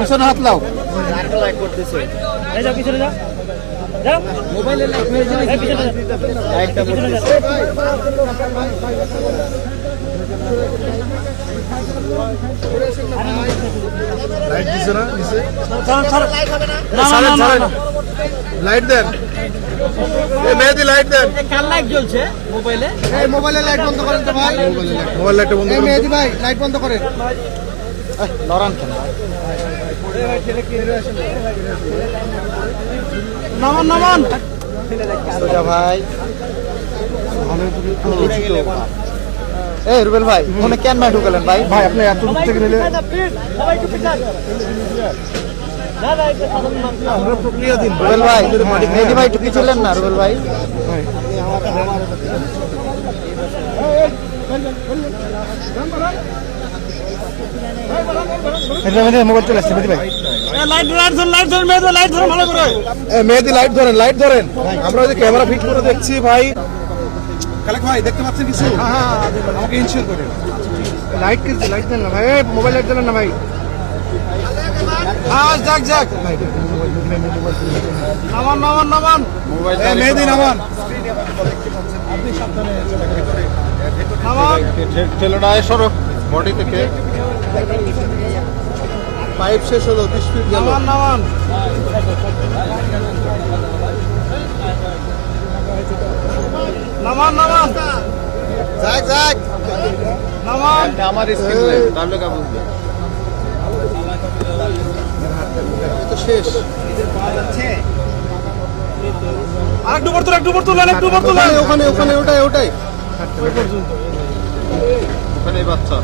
পিছনে হাত লাও। লাইক করতেছে। এই যাও পিছনে যাও। যাও মোবাইলে লাইক মেরে দিলে পিছনে যাও। লাইকটা করতেছে। লাইট দিছে না নিচে? লাইক হবে না। না লাইট দেন। এই মেহেদি লাইট দেন। কার লাইট জ্বলছে মোবাইলে? এই মোবাইলে লাইট বন্ধ করেন তো ভাই। মোবাইল লাইটটা বন্ধ করেন। এই মেহেদি ভাই লাইট বন্ধ করেন। লড়ান কেন? নামান সোজা ভাই। এই রুবেল ভাই ফোনে কেন না ঢুকালেন ভাই? ভাই আপনি এত দূর থেকে নিলে সবাই একটু পিছান। না না এটা সাধারণ মানুষ। আমরা প্রক্রিয়া দিন রুবেল ভাই মেহেদি ভাই একটু পিছলেন না রুবেল ভাই। মোবাইল চলে আসছে মেহেদি ভাই। লাইট ধরেন মেহেদি লাইট ধরেন ভালো করে। মেহেদি লাইট ধরেন। আমরা ওই যে ক্যামেরা ফিট করে দেখছি ভাই। খালেক ভাই দেখতে পাচ্ছেন কিছু? হ্যাঁ আমাকে ইনশিওর করে। লাইট দেন না ভাই। মোবাইল লাইট দেন না ভাই। হ্যাঁ যাক ভাই নামান মোবাইল মেহেদি নামান। আপনি সাবধানে নামান। ঠেলোটা সরো বডি থেকে। পাইপ শেষ হলো 20 ফিট গেল। নামান যাক নামান। আমার স্কিল নেই তাহলে কা বুঝবে তো শেষ। আরেকটু উপর তোলেন ওখানে ওটাই ওই পর্যন্ত। ওখানে বাচ্চা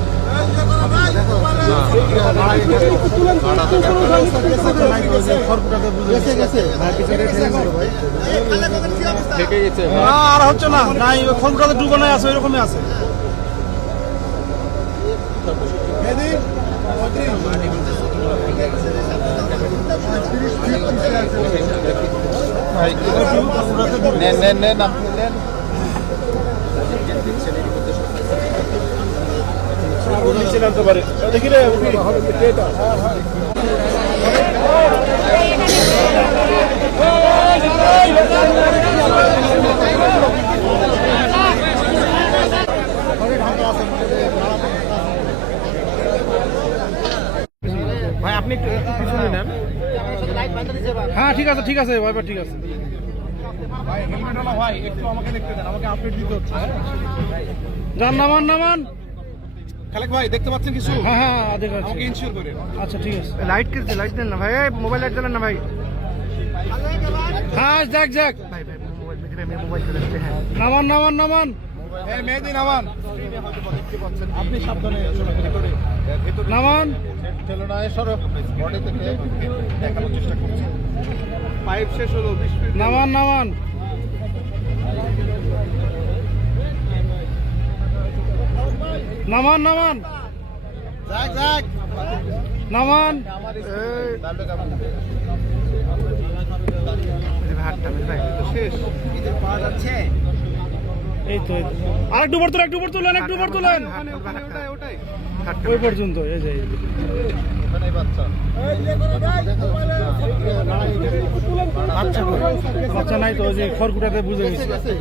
আর হচ্ছে না নাই খনটাতে ডুবানো আছে ওইরকমই আছে। নেন দেখি রে ভাই আপনি একটু পিছনে নেন। হ্যাঁ ঠিক আছে ভাইবার ঠিক আছে। ভাই হেলমেট ওলা ভাই একটু আমাকে দেখতে দেন। আমাকে আপডেট দিতে হচ্ছে। যান নামান। খালেক ভাই দেখতে পাচ্ছেন কিছু? হ্যাঁ দেখাচ্ছি। আমাকে ইনশিওর করে। আচ্ছা ঠিক আছে। লাইট দেন না ভাই। মোবাইল লাইট দেন না ভাই। হ্যাঁ যাক ভাই মোবাইল চলে আসছে। হ্যাঁ নামান। এই মেহেদি নামান। আপনি সাবধানে চলাফেরা করে নামান। ঠেলোটা সরো বডি থেকে দেখানোর চেষ্টা করছি। পাইপ শেষ হলো 20 ফিট। নামান যাক নামান। শেষ। এই তো আরেকটু উপর তোলেন ওটাই ওই পর্যন্ত এই যে ওখানে বাচ্চা বাচ্চা নাই তো ওই যে খড়কুটাতে বুঝে গেছে।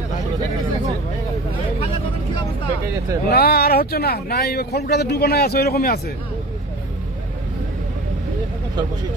না আর হচ্ছে না নাই ওই খড়কুটাতে ডুবানো আছে ওইরকমই আছে। সর্বশেষ